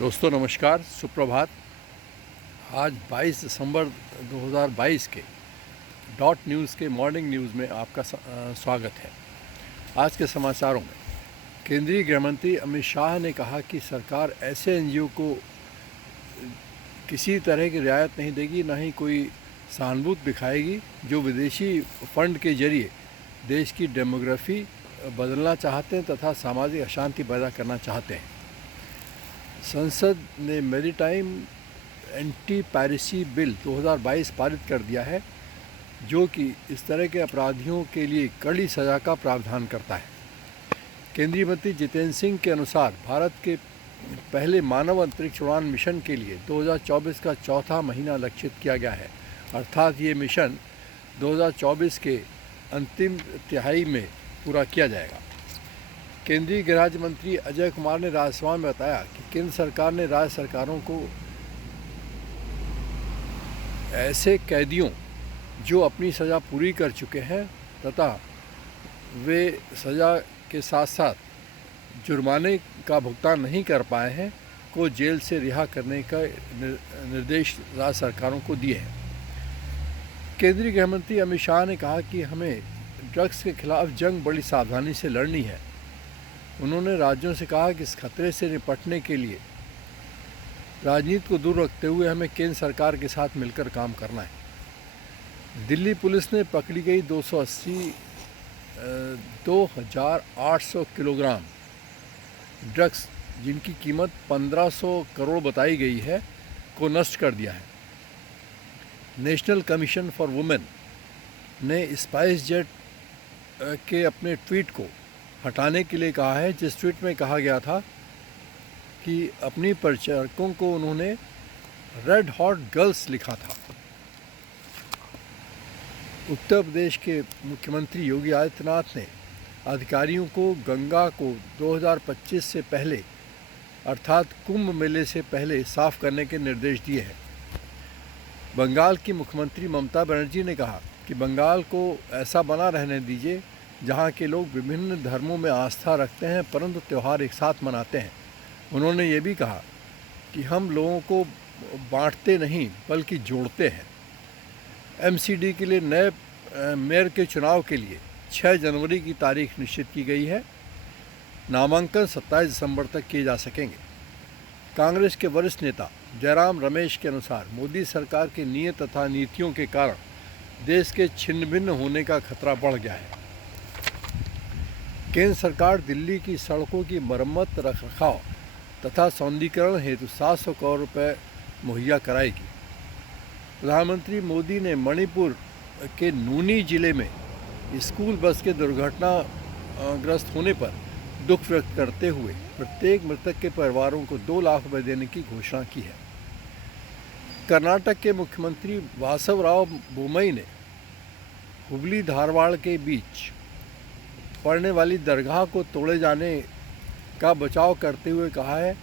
दोस्तों नमस्कार, सुप्रभात। आज 22 दिसंबर 2022 के डॉट न्यूज़ के मॉर्निंग न्यूज़ में आपका स्वागत है। आज के समाचारों में केंद्रीय गृह मंत्री अमित शाह ने कहा कि सरकार ऐसे एनजीओ को किसी तरह की रियायत नहीं देगी, ना ही कोई सहानुभूति दिखाएगी जो विदेशी फंड के जरिए देश की डेमोग्राफी बदलना चाहते हैं तथा सामाजिक अशांति पैदा करना चाहते हैं। संसद ने मैरीटाइम एंटी पायरेसी बिल 2022 पारित कर दिया है, जो कि इस तरह के अपराधियों के लिए कड़ी सज़ा का प्रावधान करता है। केंद्रीय मंत्री जितेंद्र सिंह के अनुसार भारत के पहले मानव अंतरिक्ष उड़ान मिशन के लिए 2024 का चौथा महीना लक्षित किया गया है, अर्थात ये मिशन 2024 के अंतिम तिहाई में पूरा किया जाएगा। केंद्रीय गृह राज्य मंत्री अजय कुमार ने राज्यसभा में बताया कि केंद्र सरकार ने राज्य सरकारों को ऐसे कैदियों जो अपनी सज़ा पूरी कर चुके हैं तथा वे सज़ा के साथ साथ जुर्माने का भुगतान नहीं कर पाए हैं को जेल से रिहा करने का निर्देश राज्य सरकारों को दिए हैं। केंद्रीय गृह मंत्री अमित शाह ने कहा कि हमें ड्रग्स के खिलाफ जंग बड़ी सावधानी से लड़नी है। उन्होंने राज्यों से कहा कि इस खतरे से निपटने के लिए राजनीति को दूर रखते हुए हमें केंद्र सरकार के साथ मिलकर काम करना है। दिल्ली पुलिस ने पकड़ी गई 2,800 किलोग्राम ड्रग्स, जिनकी कीमत 1500 करोड़ बताई गई है, को नष्ट कर दिया है। नेशनल कमीशन फॉर वुमेन ने स्पाइस जेट के अपने ट्वीट को हटाने के लिए कहा है, जिस ट्वीट में कहा गया था कि अपनी परिचारकों को उन्होंने रेड हॉट गर्ल्स लिखा था। उत्तर प्रदेश के मुख्यमंत्री योगी आदित्यनाथ ने अधिकारियों को गंगा को 2025 से पहले अर्थात कुंभ मेले से पहले साफ करने के निर्देश दिए हैं। बंगाल की मुख्यमंत्री ममता बनर्जी ने कहा कि बंगाल को ऐसा बना रहने दीजिए जहाँ के लोग विभिन्न धर्मों में आस्था रखते हैं परंतु त्यौहार एक साथ मनाते हैं। उन्होंने ये भी कहा कि हम लोगों को बांटते नहीं बल्कि जोड़ते हैं। एमसीडी के लिए नए मेयर के चुनाव के लिए 6 जनवरी की तारीख निश्चित की गई है। नामांकन 27 दिसंबर तक किए जा सकेंगे। कांग्रेस के वरिष्ठ नेता जयराम रमेश के अनुसार मोदी सरकार की नीयत तथा नीतियों के कारण देश के छिन्न भिन्न होने का खतरा बढ़ गया है। केंद्र सरकार दिल्ली की सड़कों की मरम्मत, रखरखाव तथा सौंदर्यीकरण हेतु 700 करोड़ रुपये मुहैया कराएगी। प्रधानमंत्री मोदी ने मणिपुर के नूनी जिले में स्कूल बस के दुर्घटनाग्रस्त होने पर दुख व्यक्त करते हुए प्रत्येक मृतक के परिवारों को 2 लाख रुपये देने की घोषणा की है। कर्नाटक के मुख्यमंत्री वासवराव बोम्मई ने हुबली धारवाड़ के बीच पड़ने वाली दरगाह को तोड़े जाने का बचाव करते हुए कहा है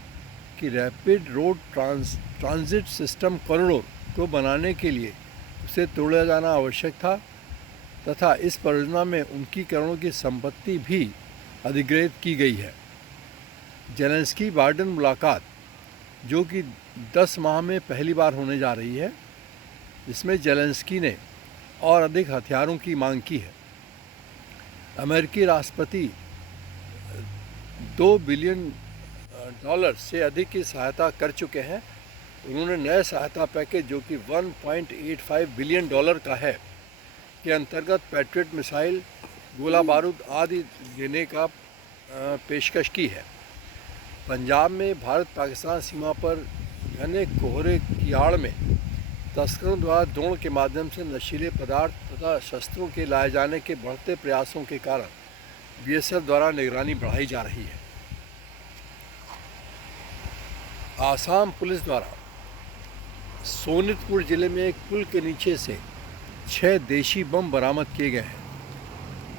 कि rapid road transit system corridor को बनाने के लिए उसे तोड़ा जाना आवश्यक था तथा इस परियोजना में उनकी करोड़ों की संपत्ति भी अधिग्रहित की गई है। जेलेंस्की बाइडेन मुलाकात, जो कि 10 माह में पहली बार होने जा रही है, जिसमें जेलेंस्की ने और अधिक हथियारों की मांग की है। अमेरिकी राष्ट्रपति $2 बिलियन से अधिक की सहायता कर चुके हैं। उन्होंने नए सहायता पैकेज, जो कि $1.85 बिलियन का है, के अंतर्गत पैट्रियट मिसाइल, गोला बारूद आदि देने का पेशकश की है। पंजाब में भारत पाकिस्तान सीमा पर घने कोहरे की आड़ में तस्करों द्वारा ड्रोन के माध्यम से नशीले पदार्थ तथा शस्त्रों के लाए जाने के बढ़ते प्रयासों के कारण बीएसएफ द्वारा निगरानी बढ़ाई जा रही है। आसाम पुलिस द्वारा सोनितपुर जिले में एक पुल के नीचे से 6 देशी बम बरामद किए गए हैं।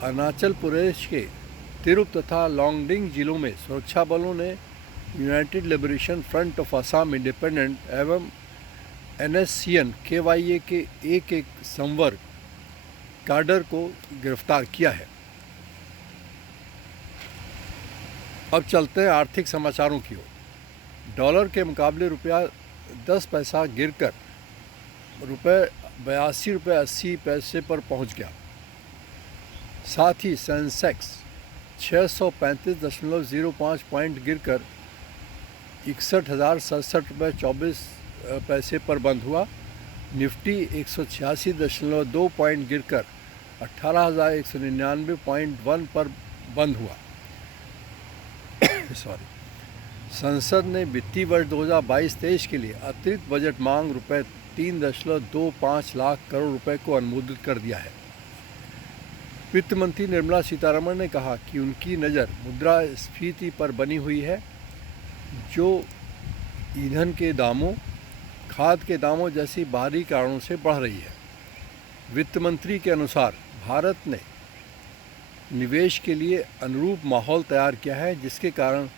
अरुणाचल प्रदेश के तिरुप तथा लोंगडिंग जिलों में सुरक्षा बलों ने United liberation front of Assam independent एवं NSCN KYA के एक संवर्ग काडर को गिरफ्तार किया है। अब चलते हैं आर्थिक समाचारों की ओर। डॉलर के मुकाबले रुपया 10 पैसा गिरकर ₹82.80 पर पहुंच गया। साथ ही सेंसेक्स 635.05 पॉइंट गिरकर 61,067.24 पर बंद हुआ। निफ्टी 186.2 पॉइंट गिरकर 18,199.1 पर बंद हुआ। संसद ने वित्तीय वर्ष 2022-23 के लिए अतिरिक्त बजट मांग ₹3.25 लाख करोड़ रुपए को अनुमोदित कर दिया है। वित्त मंत्री निर्मला सीतारमण ने कहा कि उनकी नज़र मुद्रास्फीति पर बनी हुई है, जो ईंधन के दामों, खाद के दामों जैसी बाहरी कारणों से बढ़ रही है। वित्त मंत्री के अनुसार भारत ने निवेश के लिए अनुरूप माहौल तैयार किया है, जिसके कारण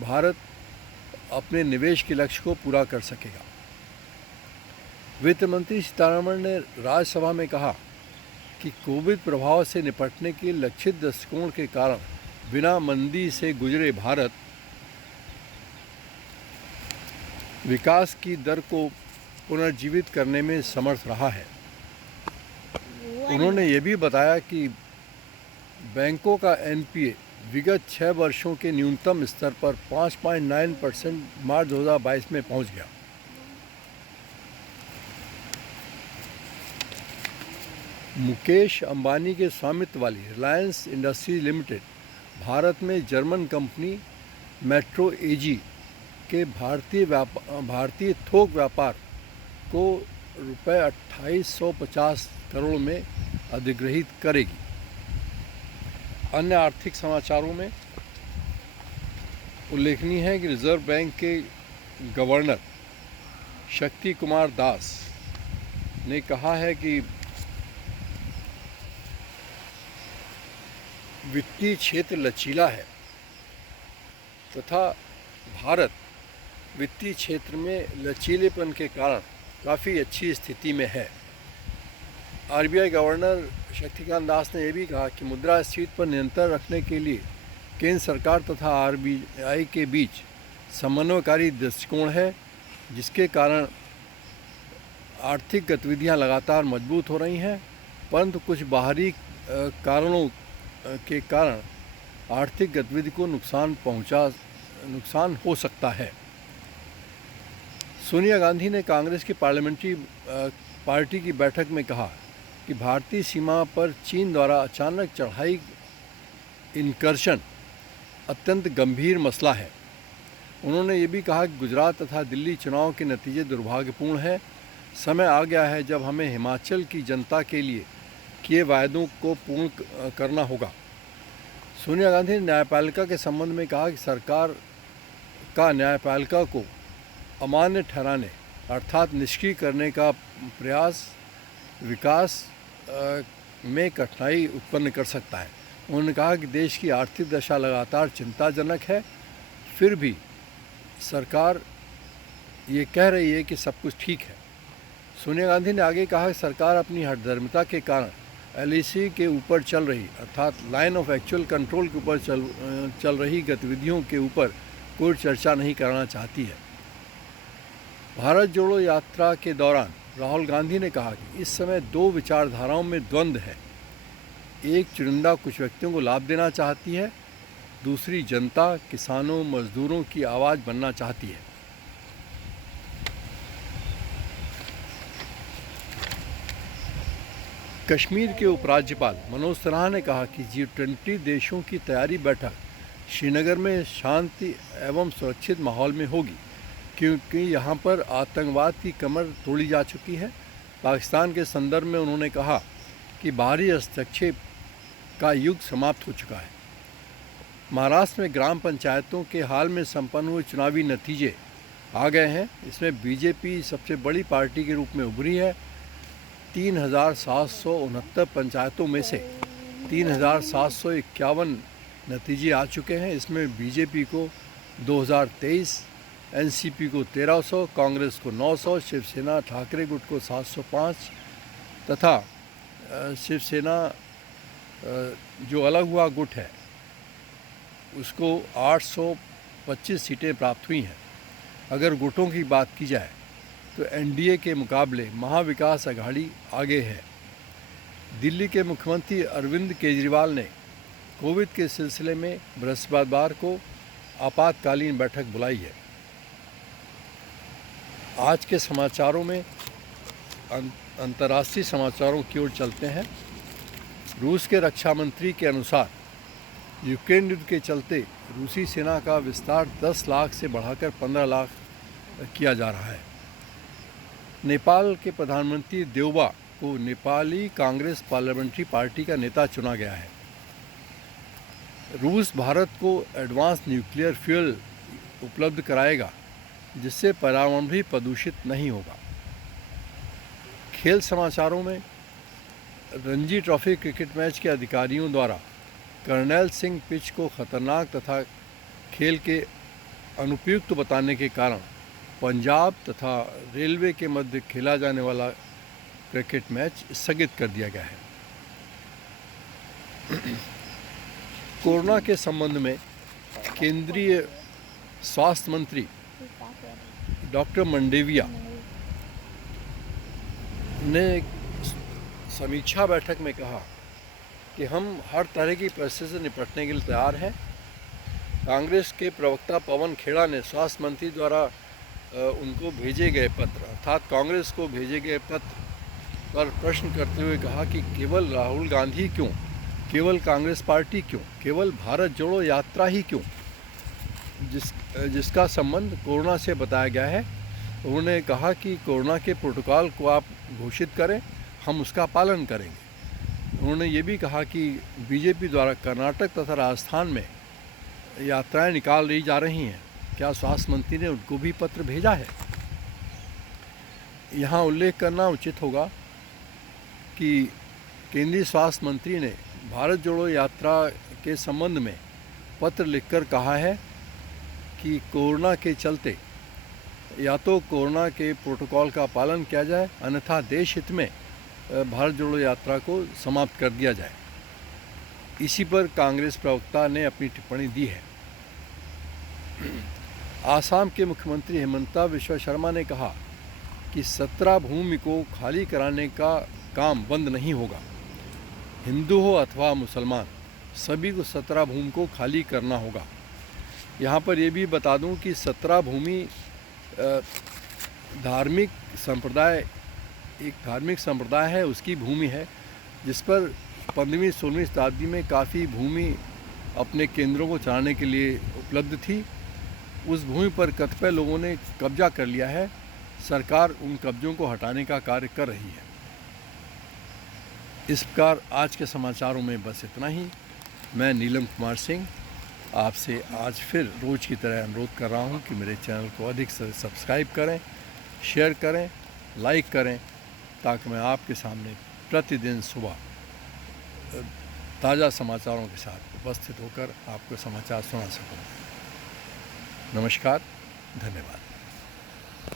भारत अपने निवेश के लक्ष्य को पूरा कर सकेगा। वित्त मंत्री सीतारमण ने राज्यसभा में कहा कि कोविड प्रभाव से निपटने के लक्षित दृष्टिकोण के कारण बिना मंदी से गुजरे भारत विकास की दर को पुनर्जीवित करने में समर्थ रहा है। उन्होंने ये भी बताया कि बैंकों का एनपीए विगत 6 वर्षों के न्यूनतम स्तर पर 5.9% मार्च 2022 में पहुंच गया। मुकेश अंबानी के स्वामित्व वाली रिलायंस इंडस्ट्रीज लिमिटेड भारत में जर्मन कंपनी मेट्रो एजी के भारतीय थोक व्यापार को ₹2850 करोड़ में अधिग्रहित करेगी। अन्य आर्थिक समाचारों में उल्लेखनीय है कि रिजर्व बैंक के गवर्नर शक्ति कुमार दास ने कहा है कि वित्तीय क्षेत्र लचीला है तथा भारत वित्तीय क्षेत्र में लचीलेपन के कारण काफ़ी अच्छी स्थिति में है। आरबीआई गवर्नर शक्तिकांत दास ने यह भी कहा कि मुद्रास्फीति पर नियंत्रण रखने के लिए केंद्र सरकार तथा आरबीआई के बीच समन्वयकारी दृष्टिकोण है, जिसके कारण आर्थिक गतिविधियां लगातार मजबूत हो रही हैं, परंतु कुछ बाहरी कारणों के कारण आर्थिक गतिविधि को नुकसान हो सकता है। सोनिया गांधी ने कांग्रेस की पार्लियामेंट्री पार्टी की बैठक में कहा कि भारतीय सीमा पर चीन द्वारा अचानक चढ़ाई इनकर्शन अत्यंत गंभीर मसला है। उन्होंने ये भी कहा कि गुजरात तथा दिल्ली चुनाव के नतीजे दुर्भाग्यपूर्ण हैं। समय आ गया है जब हमें हिमाचल की जनता के लिए किए वायदों को पूर्ण करना होगा। सोनिया गांधी ने न्यायपालिका के संबंध में कहा कि सरकार का न्यायपालिका को अमान्य ठहराने अर्थात निष्क्रिय करने का प्रयास विकास में कठिनाई उत्पन्न कर सकता है। उन्होंने कहा कि देश की आर्थिक दशा लगातार चिंताजनक है, फिर भी सरकार ये कह रही है कि सब कुछ ठीक है। सोनिया गांधी ने आगे कहा कि सरकार अपनी हठधर्मिता के कारण एलएसी के ऊपर चल रही अर्थात लाइन ऑफ एक्चुअल कंट्रोल के ऊपर चल रही गतिविधियों के ऊपर कोई चर्चा नहीं करना चाहती है। भारत जोड़ो यात्रा के दौरान राहुल गांधी ने कहा कि इस समय दो विचारधाराओं में द्वंद्व है। एक चुनिंदा कुछ व्यक्तियों को लाभ देना चाहती है, दूसरी जनता, किसानों, मजदूरों की आवाज़ बनना चाहती है। कश्मीर के उपराज्यपाल मनोज सिन्हा ने कहा कि G20 देशों की तैयारी बैठक श्रीनगर में शांति एवं सुरक्षित माहौल में होगी, क्योंकि यहां पर आतंकवाद की कमर तोड़ी जा चुकी है। पाकिस्तान के संदर्भ में उन्होंने कहा कि बाहरी हस्तक्षेप का युग समाप्त हो चुका है। महाराष्ट्र में ग्राम पंचायतों के हाल में संपन्न हुए चुनावी नतीजे आ गए हैं। इसमें बीजेपी सबसे बड़ी पार्टी के रूप में उभरी है। 3,769 पंचायतों में से 3,751 नतीजे आ चुके हैं। इसमें बीजेपी को 2023, एनसीपी को 1,300, कांग्रेस को 900, शिवसेना ठाकरे गुट को 705 तथा शिवसेना जो अलग हुआ गुट है उसको 825 सीटें प्राप्त हुई हैं। अगर गुटों की बात की जाए तो एनडीए के मुकाबले महाविकास आघाड़ी आगे है। दिल्ली के मुख्यमंत्री अरविंद केजरीवाल ने कोविड के सिलसिले में बृहस्पतिवार को आपातकालीन बैठक बुलाई है। आज के समाचारों में अंतर्राष्ट्रीय समाचारों की ओर चलते हैं। रूस के रक्षा मंत्री के अनुसार यूक्रेन युद्ध के चलते रूसी सेना का विस्तार 10 लाख से बढ़ाकर 15 लाख किया जा रहा है। नेपाल के प्रधानमंत्री देउबा को नेपाली कांग्रेस पार्लियामेंट्री पार्टी का नेता चुना गया है। रूस भारत को एडवांस न्यूक्लियर फ्यूल उपलब्ध कराएगा जिससे पर्यावरण भी प्रदूषित नहीं होगा। खेल समाचारों में रणजी ट्रॉफी क्रिकेट मैच के अधिकारियों द्वारा कर्नैल सिंह पिच को खतरनाक तथा खेल के अनुपयुक्त बताने के कारण पंजाब तथा रेलवे के मध्य खेला जाने वाला क्रिकेट मैच स्थगित कर दिया गया है। कोरोना के संबंध में केंद्रीय स्वास्थ्य मंत्री डॉक्टर मंडेविया ने समीक्षा बैठक में कहा कि हम हर तरह की परिस्थिति से निपटने के लिए तैयार हैं। कांग्रेस के प्रवक्ता पवन खेड़ा ने स्वास्थ्य मंत्री द्वारा उनको भेजे गए पत्र अर्थात कांग्रेस को भेजे गए पत्र पर प्रश्न करते हुए कहा कि केवल राहुल गांधी क्यों, केवल कांग्रेस पार्टी क्यों, केवल भारत जोड़ो यात्रा ही क्यों, जिसका संबंध कोरोना से बताया गया है। उन्होंने कहा कि कोरोना के प्रोटोकॉल को आप घोषित करें, हम उसका पालन करेंगे। उन्होंने ये भी कहा कि बीजेपी द्वारा कर्नाटक तथा राजस्थान में यात्राएं निकाल दी जा रही हैं, क्या स्वास्थ्य मंत्री ने उनको भी पत्र भेजा है। यहाँ उल्लेख करना उचित होगा कि केंद्रीय स्वास्थ्य मंत्री ने भारत जोड़ो यात्रा के संबंध में पत्र लिखकर कहा है कि कोरोना के चलते या तो कोरोना के प्रोटोकॉल का पालन किया जाए, अन्यथा देश हित में भारत जोड़ो यात्रा को समाप्त कर दिया जाए। इसी पर कांग्रेस प्रवक्ता ने अपनी टिप्पणी दी है। आसाम के मुख्यमंत्री हिमंता बिस्वा शर्मा ने कहा कि 17 भूमि को खाली कराने का काम बंद नहीं होगा। हिंदू हो अथवा मुसलमान, सभी को 17 भूमि को खाली करना होगा। यहाँ पर यह भी बता दूं कि 17 भूमि धार्मिक संप्रदाय है, उसकी भूमि है, जिस पर 15वीं-16वीं शताब्दी में काफ़ी भूमि अपने केंद्रों को चलाने के लिए उपलब्ध थी। उस भूमि पर कतिपय लोगों ने कब्जा कर लिया है। सरकार उन कब्जों को हटाने का कार्य कर रही है। इस प्रकार आज के समाचारों में बस इतना ही। मैं नीलम कुमार सिंह आपसे आज फिर रोज़ की तरह अनुरोध कर रहा हूं कि मेरे चैनल को अधिक से सब्सक्राइब करें, शेयर करें, लाइक करें, ताकि मैं आपके सामने प्रतिदिन सुबह ताज़ा समाचारों के साथ उपस्थित होकर आपको समाचार सुना सकूं। नमस्कार, धन्यवाद।